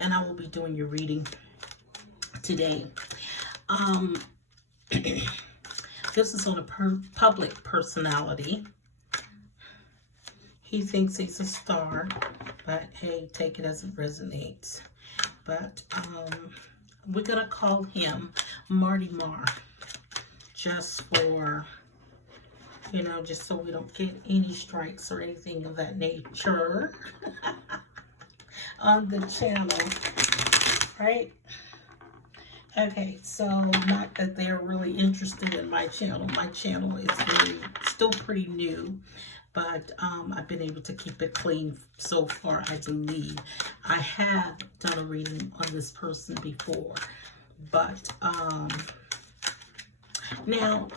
and I will be doing your reading today. This is on a public personality. He thinks he's a star, but hey, take it as it resonates. But we're going to call him MARTY-MAR, just for, you know, just so we don't get any strikes or anything of that nature on the channel, right? Okay, so not that they're really interested in my channel. My channel is still pretty new, but I've been able to keep it clean so far, I believe. I have done a reading on this person before, but now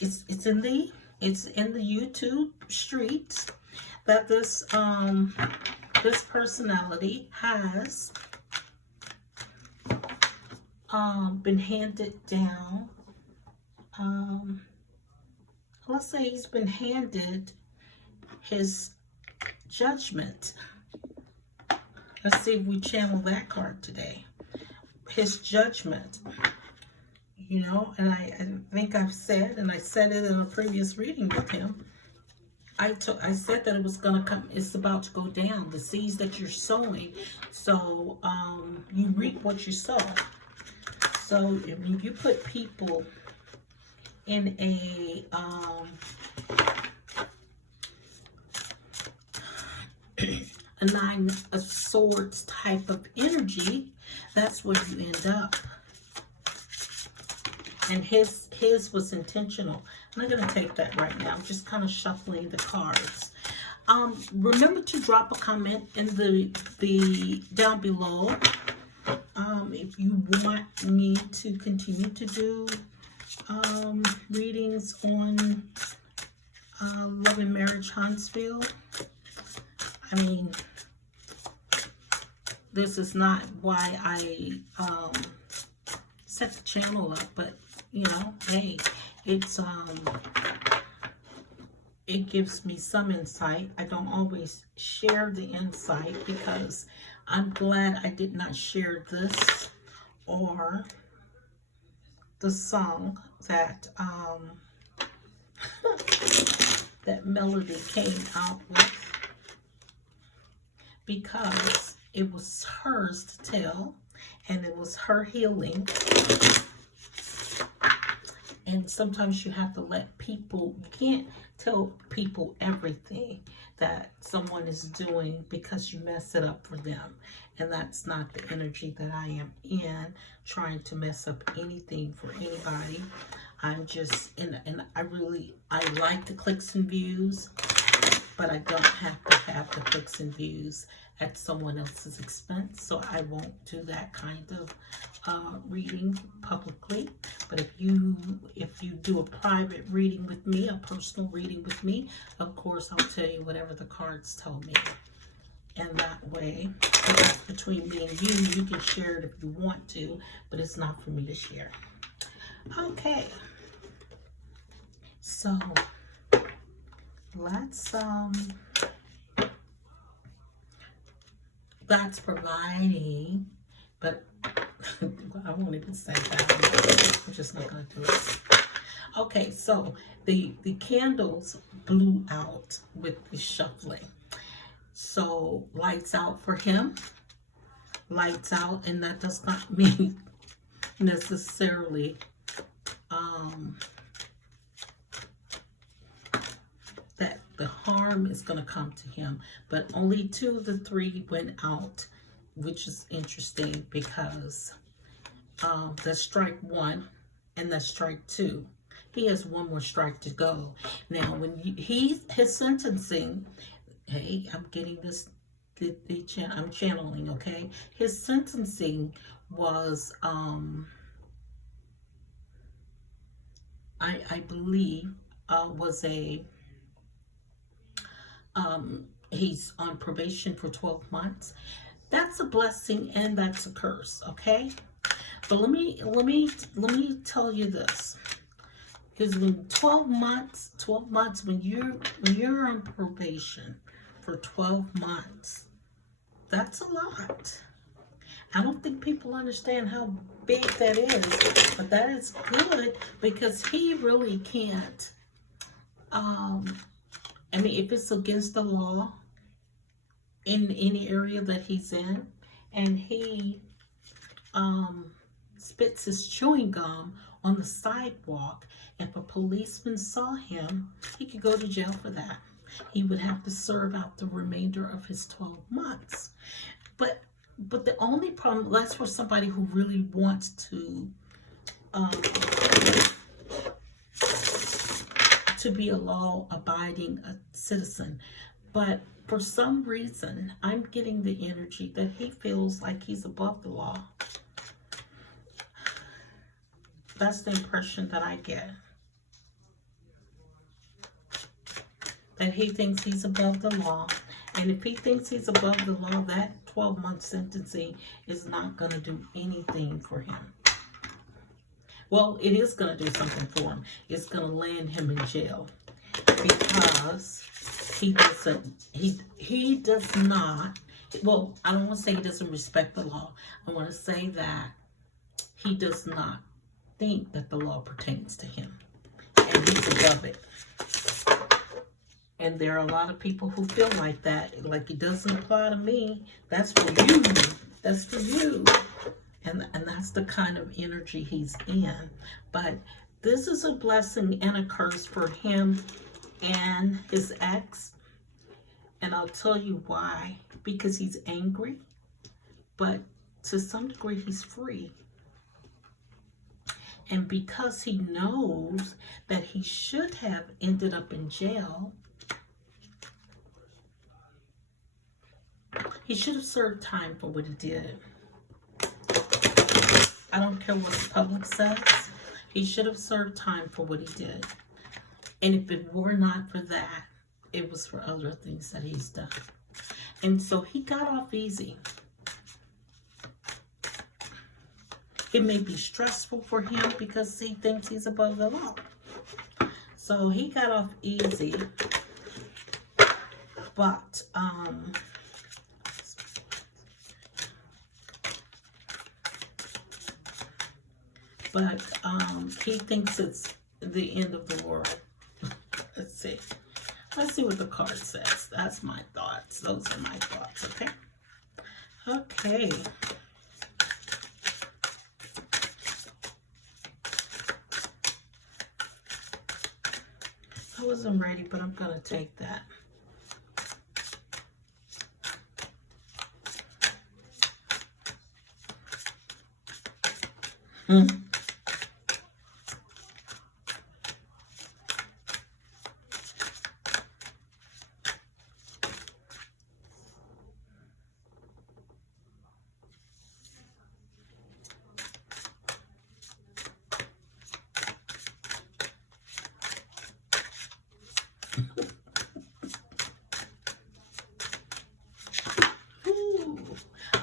it's in the YouTube streets that this this personality has been handed down. Let's say he's been handed his judgment. Let's see if we channel that card today. His judgment. You know, and I think I've said, and I said it in a previous reading with him, I said that it was going to come, it's about to go down, the seeds that you're sowing. So you reap what you sow. So if you put people in a Nine of Swords type of energy, that's where you end up. And his was intentional. I'm not going to take that right now. I'm just kind of shuffling the cards. Remember to drop a comment in the down below. If you want me to continue to do readings on Love and Marriage Huntsville. I mean, this is not why I set the channel up, but you know, hey, it's it gives me some insight. I don't always share the insight because I'm glad I did not share this or the song that that Melody came out with, because it was hers to tell and it was her healing. And sometimes you have to let people, you can't tell people everything that someone is doing because you mess it up for them. And that's not the energy that I am in, trying to mess up anything for anybody. I'm just, and I like the clicks and views, but I don't have to have the clicks and views at someone else's expense. So I won't do that kind of reading publicly. But if you do a private reading with me, a personal reading with me, of course I'll tell you whatever the cards tell me. And that way, that's between me and you. You can share it if you want to, but it's not for me to share. Okay. So let's that's providing, but I won't even say that. I'm just not going to do it. Okay, so the candles blew out with the shuffling. So lights out for him. Lights out, and that does not mean necessarily that the harm is going to come to him, but only 2 of the 3 went out, which is interesting because that's strike 1 and that's strike 2. He has 1 more strike to go. Now, when his sentencing, hey, I'm getting this, I'm channeling, okay? His sentencing was, I believe, was a, he's on probation for 12 months. That's a blessing and that's a curse, okay? But let me tell you this. Because when 12 months, when you're on probation for 12 months, that's a lot. I don't think people understand how big that is, but that is good because he really can't. I mean, if it's against the law in any area that he's in, and he spits his chewing gum on the sidewalk, if a policeman saw him, he could go to jail for that. He would have to serve out the remainder of his 12 months. But the only problem, that's for somebody who really wants to be a law-abiding citizen. But for some reason, I'm getting the energy that he feels like he's above the law. That's the impression that I get. That he thinks he's above the law. And if he thinks he's above the law, that 12-month sentencing is not going to do anything for him. Well, it is going to do something for him. It's going to land him in jail. Because he does not, well, I don't want to say he doesn't respect the law. I want to say that he does not think that the law pertains to him. And he's above it. And there are a lot of people who feel like that. Like, it doesn't apply to me. That's for you. That's for you. And that's the kind of energy he's in. But this is a blessing and a curse for him and his ex. And I'll tell you why. Because he's angry. But to some degree, he's free. And because he knows that he should have ended up in jail, he should have served time for what he did. I don't care what the public says. He should have served time for what he did. And if it were not for that, it was for other things that he's done. And so he got off easy. It may be stressful for him because he thinks he's above the law. So he got off easy. But, he thinks it's the end of the world. Let's see. Let's see what the card says. That's my thoughts. Those are my thoughts, okay? Okay. I wasn't ready, but I'm going to take that.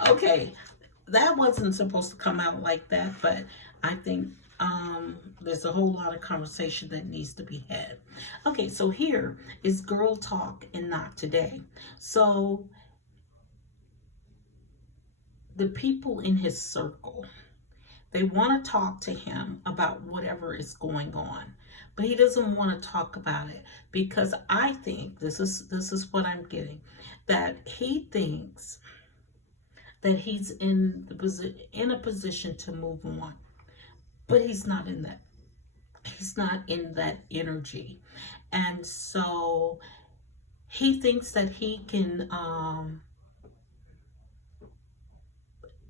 Okay, that wasn't supposed to come out like that, but I think there's a whole lot of conversation that needs to be had. Okay, so here is girl talk and not today. So the people in his circle, they want to talk to him about whatever is going on, but he doesn't want to talk about it because I think this is what I'm getting, that he thinks that he's in a position to move on, but he's not in that. He's not in that energy, and so he thinks that he can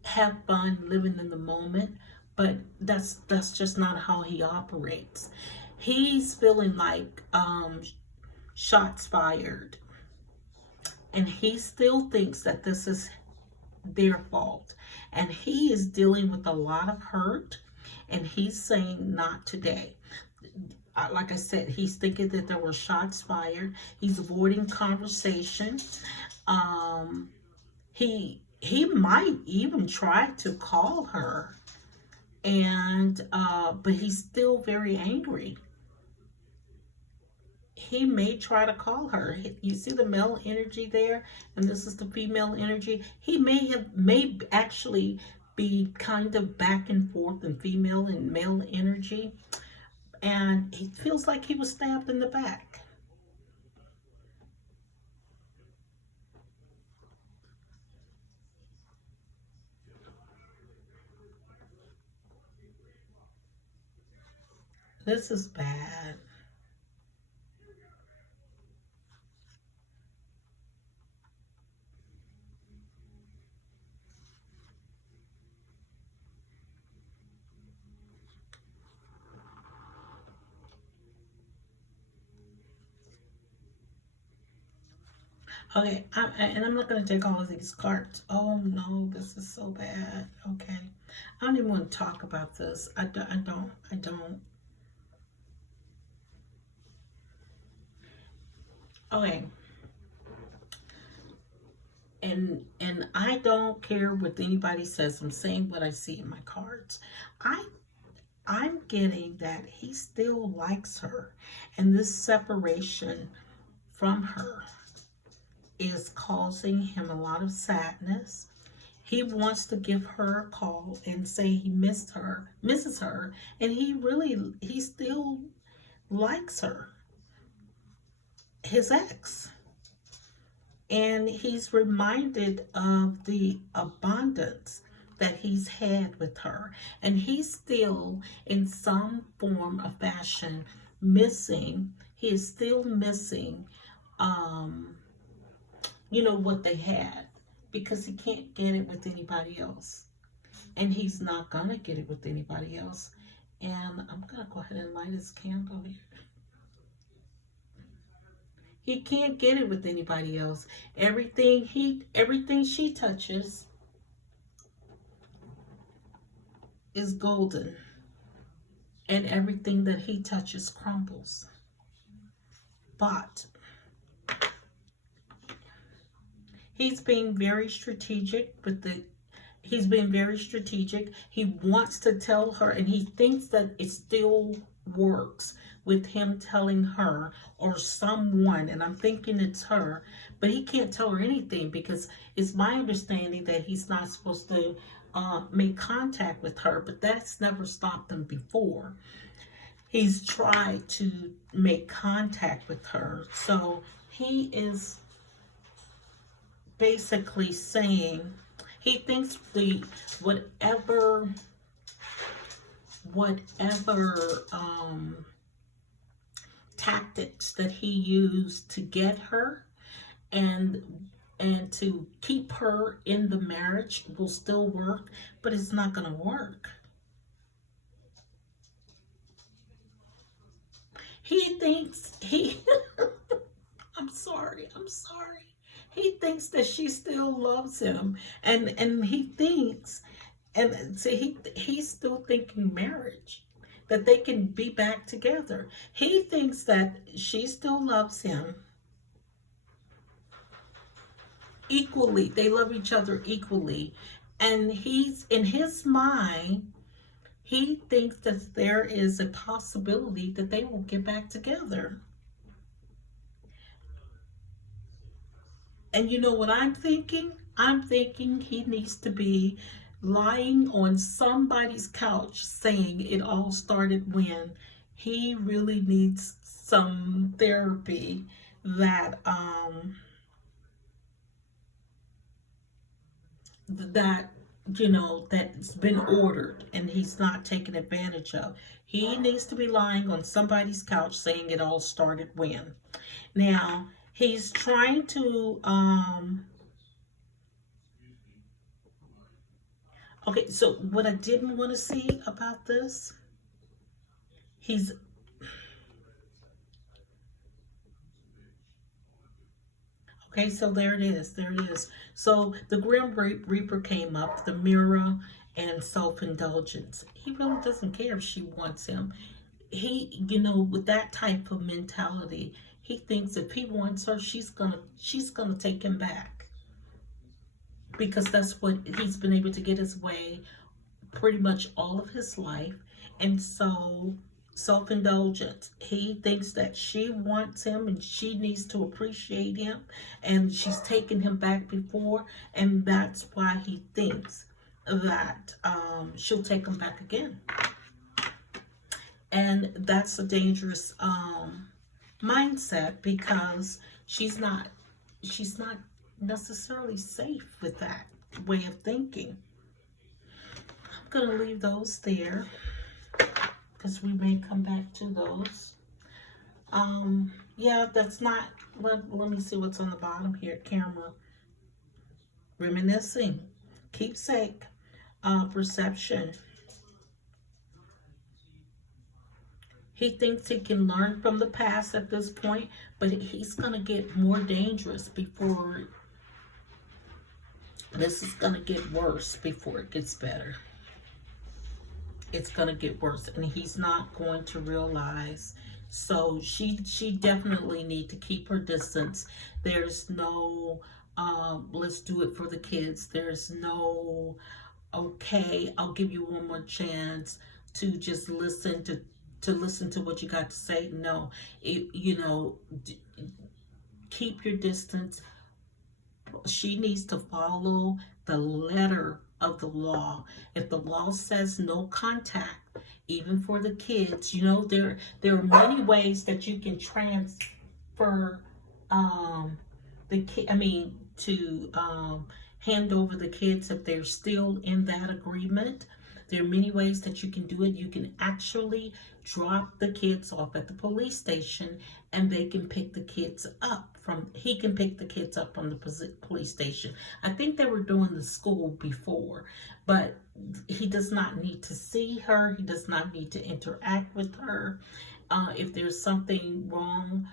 have fun living in the moment, but that's just not how he operates. He's feeling like shots fired, and he still thinks that this is their fault, and he is dealing with a lot of hurt, and he's saying not today. Like I said, he's thinking that there were shots fired. He's avoiding conversation. He might even try to call her, and but he's still very angry. he may try to call her. You see the male energy there, and this is the female energy. He may actually be kind of back and forth in female and male energy, and he feels like he was stabbed in the back. This is bad. Okay, and I'm not going to take all of these cards. Oh no, this is so bad. Okay, I don't even want to talk about this. I don't. Okay, and I don't care what anybody says. I'm saying what I see in my cards. I I'm getting that he still likes her, and this separation from her is causing him a lot of sadness. He wants to give her a call and say he misses her, and he still likes her, his ex. And he's reminded of the abundance that he's had with her. And he's still, in some form of fashion, missing. He is still missing, um, what they had, because he can't get it with anybody else. And he's not going to get it with anybody else. And I'm going to go ahead and light his candle here. He can't get it with anybody else. Everything she touches is golden, and everything that he touches crumbles. But he's being very strategic with the he's being very strategic. He wants to tell her, and he thinks that it still works with him telling her or someone, and I'm thinking it's her, but he can't tell her anything, because it's my understanding that he's not supposed to make contact with her, but that's never stopped him before. He's tried to make contact with her, so he is basically saying he thinks the whatever tactics that he used to get her and to keep her in the marriage will still work, but it's not going to work. He thinks he I'm sorry. He thinks that she still loves him, and he thinks, and see, he's still thinking marriage, that they can be back together. He thinks that she still loves him equally. They love each other equally, and he's in his mind. He thinks that there is a possibility that they will get back together. And you know what I'm thinking? I'm thinking he needs to be lying on somebody's couch saying it all started when. He really needs some therapy that that that's been ordered and he's not taking advantage of. He needs to be lying on somebody's couch saying it all started when. Now, he's trying to okay, so what I didn't want to see about this, he's okay, so there it is. There it is. So the Grim Reaper came up, the mirror, and self-indulgence. He really doesn't care if she wants him. He, with that type of mentality, he thinks if he wants her, she's gonna take him back, because that's what he's been able to get his way pretty much all of his life. And so self-indulgence. He thinks that she wants him and she needs to appreciate him, and she's taken him back before, and that's why he thinks that she'll take him back again. And that's a dangerous mindset, because she's not necessarily safe with that way of thinking. I'm gonna leave those there because we may come back to those. Yeah, that's not, let me see what's on the bottom here. Camera. Reminiscing. Keepsake. Perception. He thinks he can learn from the past at this point, but he's going to get more dangerous before, this is going to get worse before it gets better. It's going to get worse, and he's not going to realize. So she definitely need to keep her distance. There's no, let's do it for the kids. There's no, okay, I'll give you one more chance to just listen to what you got to say. No, you know, keep your distance. She needs to follow the letter of the law. If the law says no contact, even for the kids, you know, there are many ways that you can transfer the kid. I mean, to hand over the kids if they're still in that agreement. There are many ways that you can do it. You can actually drop the kids off at the police station, and they can pick the kids up from, he can pick the kids up from the police station. I think they were doing the school before, but he does not need to see her. He does not need to interact with her. If there's something wrong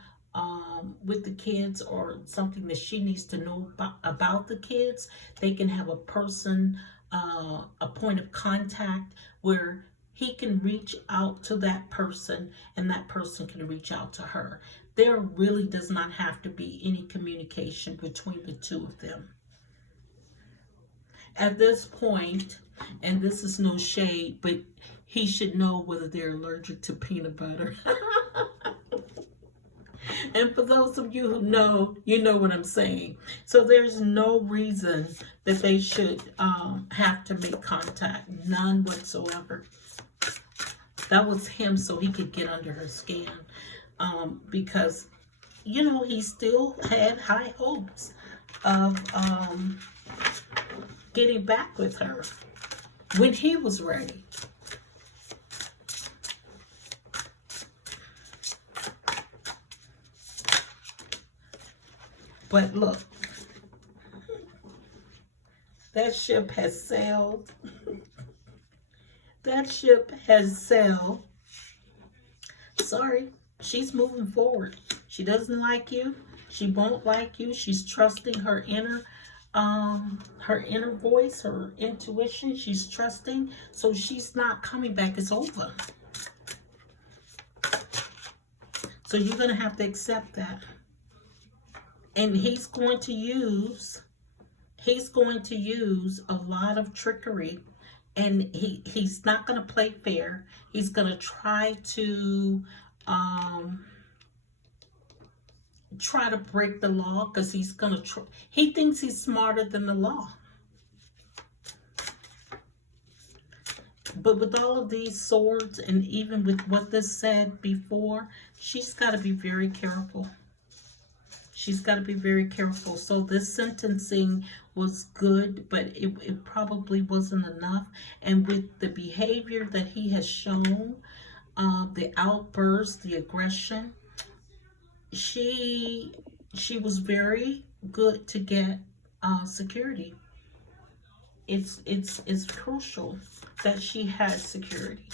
with the kids, or something that she needs to know about the kids, they can have a person, a point of contact where he can reach out to that person and that person can reach out to her. There really does not have to be any communication between the two of them. At this point, and this is no shade, but he should know whether they're allergic to peanut butter. And for those of you who know, you know what I'm saying. So there's no reason that they should have to make contact. None whatsoever. That was him so he could get under her skin. Because, you know, he still had high hopes of getting back with her when he was ready. But look, that ship has sailed. That ship has sailed. Sorry, she's moving forward. She doesn't like you. She won't like you. She's trusting her inner voice, her intuition. She's trusting. So she's not coming back. It's over. So you're going to have to accept that. And he's going to use a lot of trickery, and he's not going to play fair. He's going to try to break the law, because he's going to he thinks he's smarter than the law. But with all of these swords, and even with what this said before, she's got to be very careful. She's got to be very careful. So this sentencing was good, but it probably wasn't enough. And with the behavior that he has shown, the outburst, the aggression, she was very good to get security. It's crucial that she has security.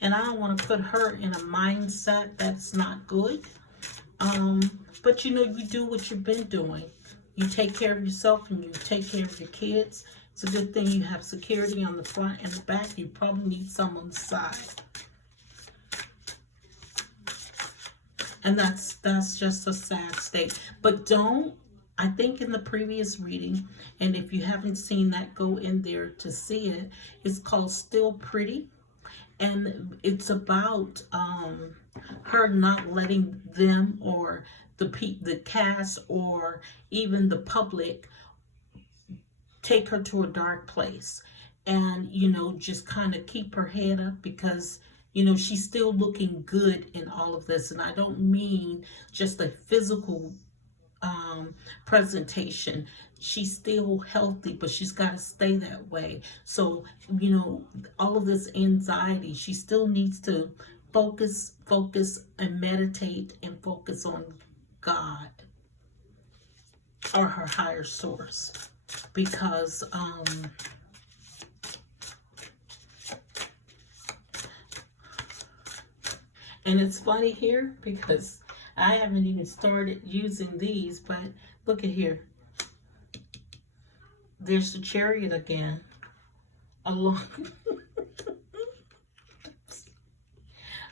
And I don't want to put her in a mindset that's not good. But you know, you do what you've been doing. You take care of yourself and you take care of your kids. It's a good thing you have security on the front and the back. You probably need some on the side. And that's just a sad state. But I think in the previous reading, and if you haven't seen that, go in there to see it. It's called Still Pretty. And it's about her not letting them or the cast or even the public take her to a dark place, and just kind of keep her head up, because she's still looking good in all of this. And I don't mean just a physical presentation. She's still healthy, but she's got to stay that way. So all of this anxiety, she still needs to focus and meditate and focus on God or her higher source, because and it's funny here because I haven't even started using these, but look at here. There's the Chariot again, along,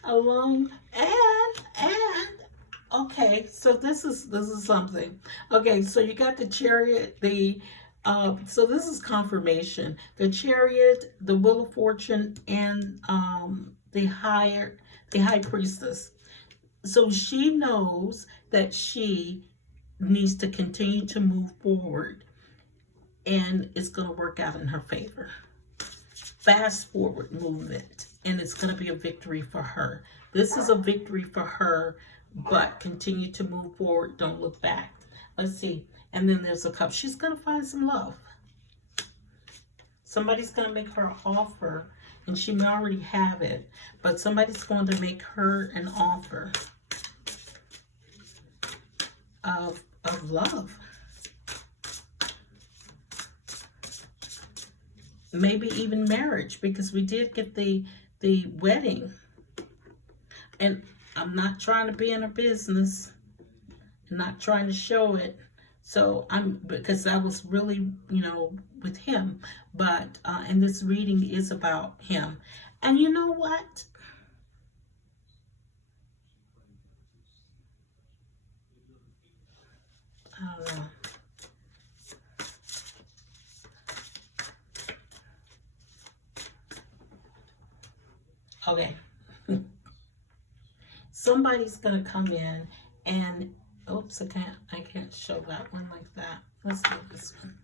and okay, so this is something. Okay, so you got the Chariot, so this is confirmation. The Chariot, the Wheel of Fortune, and the High Priestess. So she knows that she needs to continue to move forward, and it's going to work out in her favor. Fast forward movement, and it's going to be a victory for her. This is a victory for her, but continue to move forward. Don't look back. Let's see. And then there's a Cup. She's going to find some love. Somebody's going to make her an offer, and she may already have it, but somebody's going to make her an offer of love. Maybe even marriage, because we did get the wedding. And I'm not trying to be in her business. I'm not trying to show it. So because I was really, with him. But, and this reading is about him. And you know what? I don't know. Okay. Somebody's gonna come in and oops, I can't show that one like that. Let's do this one.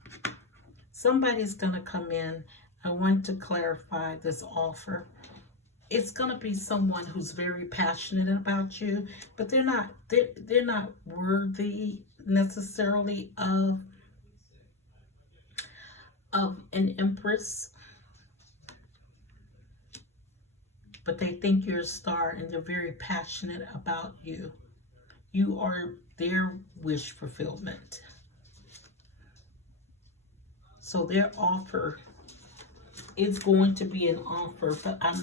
Somebody's gonna come in. I want to clarify this offer. It's gonna be someone who's very passionate about you, but they're not worthy necessarily of an empress. But they think you're a star, and they're very passionate about you. You are their wish fulfillment. So their offer is going to be an offer, but I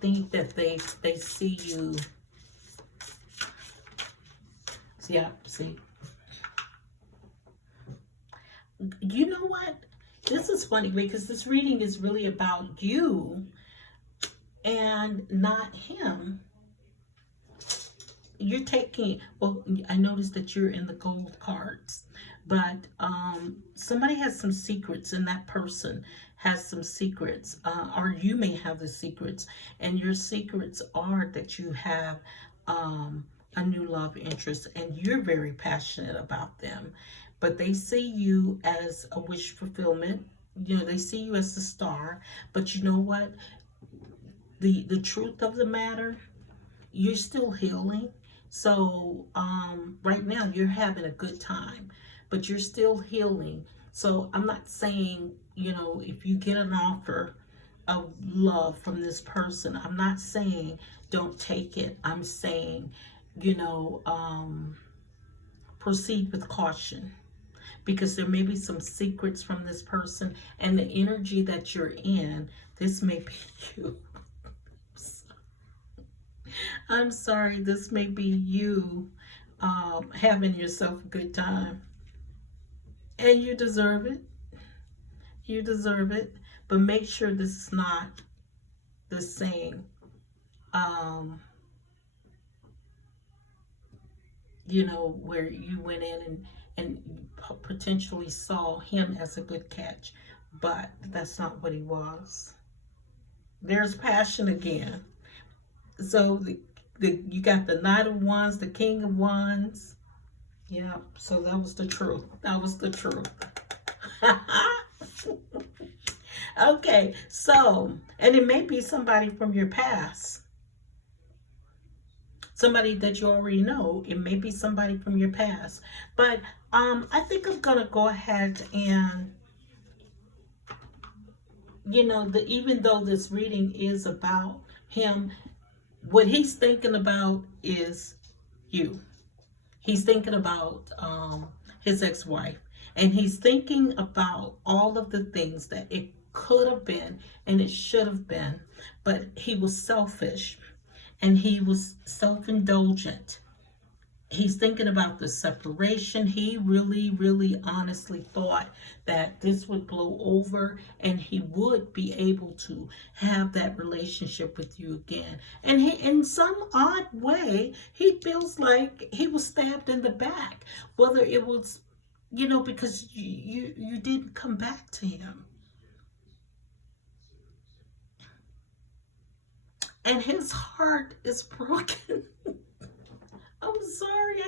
think that they see you. Yeah, see. You know what? This is funny because this reading is really about you and not him. You're taking, well, I noticed that you're in the gold cards, but somebody has some secrets, and that person has some secrets, or you may have the secrets, and your secrets are that you have a new love interest, and you're very passionate about them, but they see you as a wish fulfillment. They see you as the star, but you know what? The truth of the matter, you're still healing. So right now you're having a good time, but you're still healing. So I'm not saying, if you get an offer of love from this person, I'm not saying don't take it. I'm saying, proceed with caution, because there may be some secrets from this person, and the energy that you're in, this may be you. I'm sorry, this may be you having yourself a good time. And you deserve it. You deserve it. But make sure this is not the same. Where you went in and potentially saw him as a good catch. But that's not what he was. There's passion again. So you got the Knight of Wands, the King of Wands. Yeah, so that was the truth. That was the truth. Okay, so, and it may be somebody from your past. Somebody that you already know. It may be somebody from your past. But I think I'm going to go ahead and, you know, even though this reading is about him, what he's thinking about is you. He's thinking about his ex-wife. And he's thinking about all of the things that it could have been and it should have been. But he was selfish and he was self-indulgent. He's thinking about the separation. He really, really honestly thought that this would blow over and he would be able to have that relationship with you again. And he, in some odd way, he feels like he was stabbed in the back. Whether it was, you know, because you didn't come back to him. And his heart is broken. I'm sorry,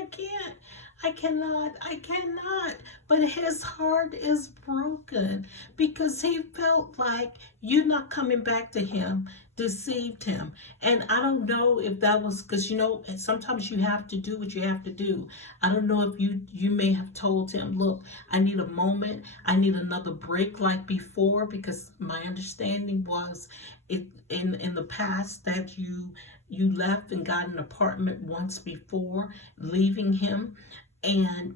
I cannot. But his heart is broken because he felt like you not coming back to him deceived him. And I don't know if that was because, you know, sometimes you have to do what you have to do. I don't know if you may have told him, look, I need a moment. I need another break like before, because my understanding was in the past that you left and got an apartment once before leaving him,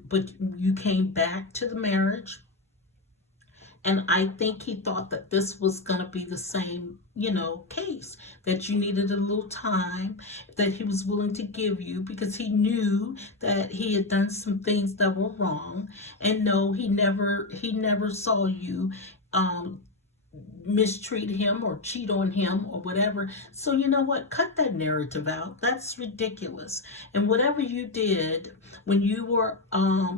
but you came back to the marriage. And I think he thought that this was going to be the same, you know, case, that you needed a little time that he was willing to give you, because he knew that he had done some things that were wrong. And no, he never saw you mistreat him or cheat on him or whatever. So you know what? Cut that narrative out. That's ridiculous. And whatever you did when you were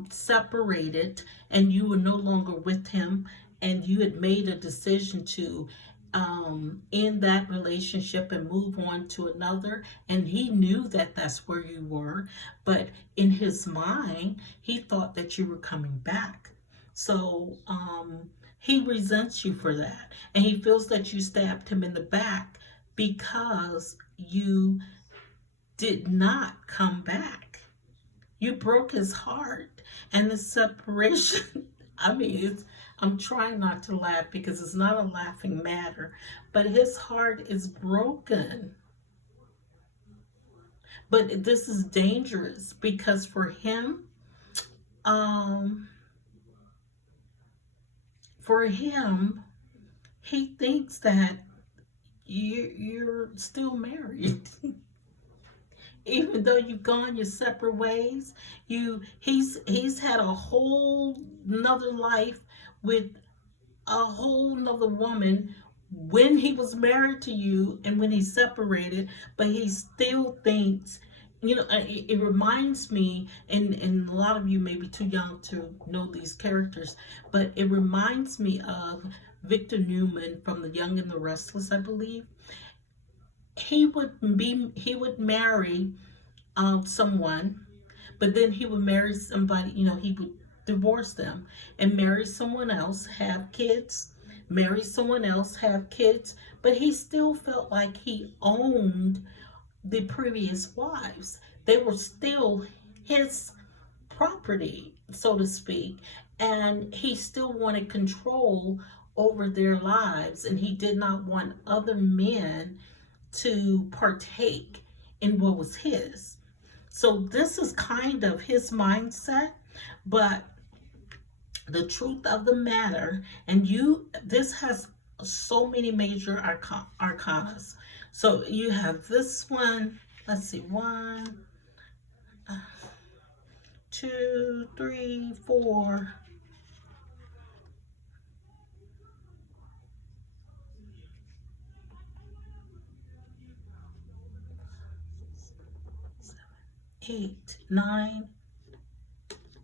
separated and you were no longer with him, and you had made a decision to end that relationship and move on to another, and he knew that that's where you were, but in his mind he thought that you were coming back. So he resents you for that, and he feels that you stabbed him in the back because you did not come back. You broke his heart. And the separation, I mean, I'm trying not to laugh because it's not a laughing matter, but his heart is broken. But this is dangerous because for him, he thinks that you're still married. Even though you've gone your separate ways, he's had a whole nother life with a whole nother woman when he was married to you and when he separated, but he still thinks, you know, it reminds me, and a lot of you may be too young to know these characters, but it reminds me of Victor Newman from The Young and the Restless, I believe. He would marry someone, but then he would marry somebody, you know, he would divorce them and marry someone else, have kids, marry someone else, have kids, but he still felt like he owned the previous wives. They were still his property, so to speak, and he still wanted control over their lives, and he did not want other men to partake in what was his. So this is kind of his mindset, but the truth of the matter, and this has so many major arcanas. So you have this one, let's see, 1, 2, 3, 4, 8, 9,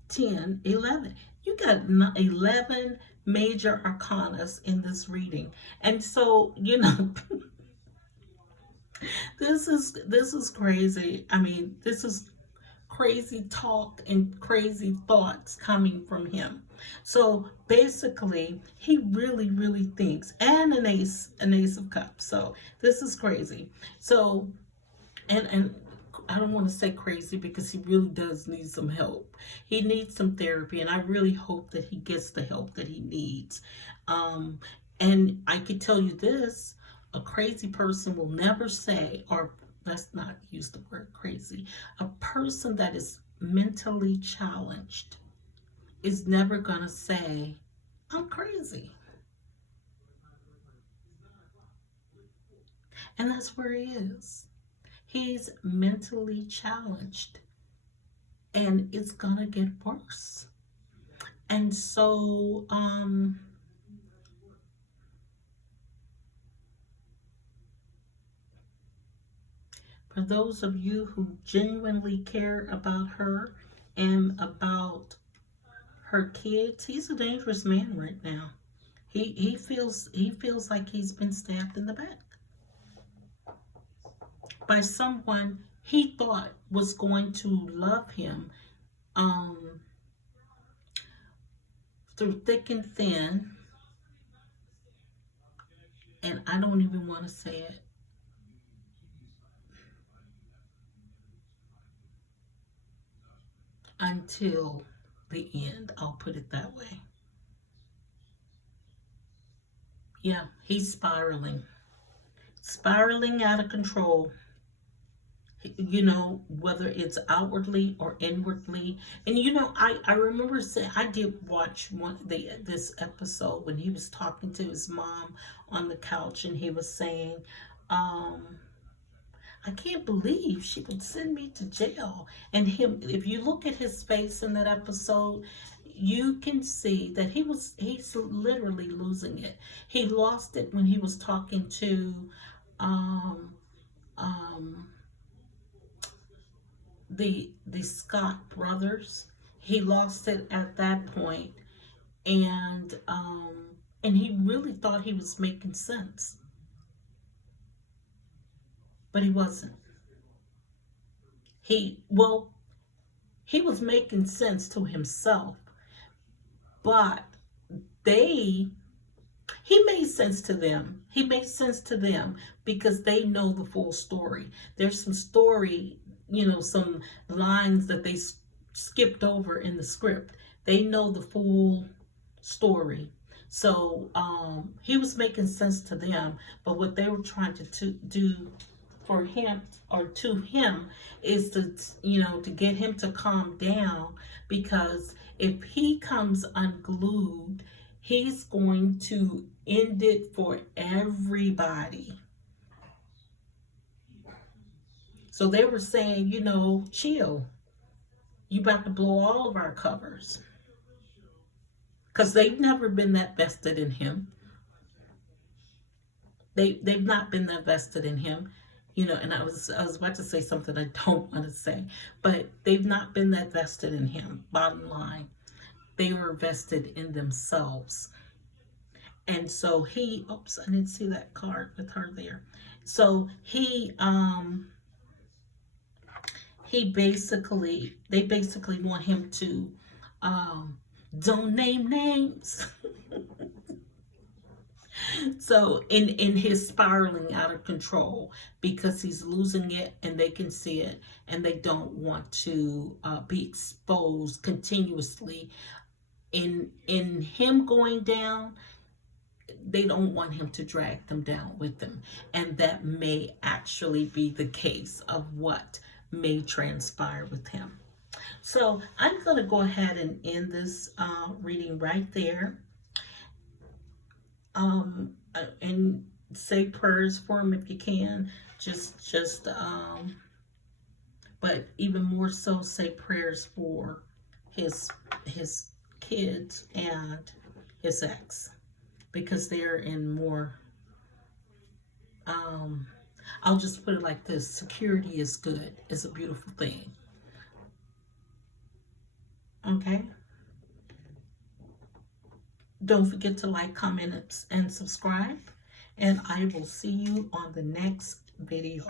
10, 11. You got 11 major arcanas in this reading. And so, you know, This is crazy. I mean, this is crazy talk and crazy thoughts coming from him. So basically, he really thinks, and an ace of cups. So this is crazy. So and I don't want to say crazy because he really does need some help. He needs some therapy, and I really hope that he gets the help that he needs. Um, and I could tell you this: a crazy person will never say, or let's not use the word crazy. A person that is mentally challenged is never gonna say, "I'm crazy," and that's where he is. He's mentally challenged, and it's gonna get worse. And so, for those of you who genuinely care about her and about her kids, he's a dangerous man right now. He feels like he's been stabbed in the back by someone he thought was going to love him um, through thick and thin, and I don't even want to say it, until the end. I'll put it that way. Yeah, he's spiraling out of control. You know, whether it's outwardly or inwardly. And you know, I remember saying, I did watch this episode when he was talking to his mom on the couch, and he was saying, um, I can't believe she would send me to jail. And him, if you look at his face in that episode, you can see that he's literally losing it. He lost it when he was talking to um, um, the Scott brothers. He lost it at that point, and he really thought he was making sense, but he wasn't. Well, he was making sense to himself, but they he made sense to them. He made sense to them because they know the full story. There's some story, you know, some lines that they skipped over in the script. They know the full story. So he was making sense to them, but what they were trying to do for him or to him is to, you know, to get him to calm down, because if he comes unglued, he's going to end it for everybody. So they were saying, you know, chill, you about to blow all of our covers, because they've never been that vested in him. They've not been that vested in him, you know. And I was about to say something I don't want to say, but they've not been that vested in him. Bottom line, they were vested in themselves. And so oops, I didn't see that card with her there. So they basically want him to um don't name names. So in his spiraling out of control, because he's losing it and they can see it, and they don't want to be exposed continuously in him going down. They don't want him to drag them down with them, and that may actually be the case of what may transpire with him. So I'm going to go ahead and end this reading right there, and say prayers for him if you can. But even more so, say prayers for his his kids and his ex, because they're in more, I'll just put it like this: security is good. It's a beautiful thing. Okay? Don't forget to like, comment, and subscribe. And I will see you on the next video.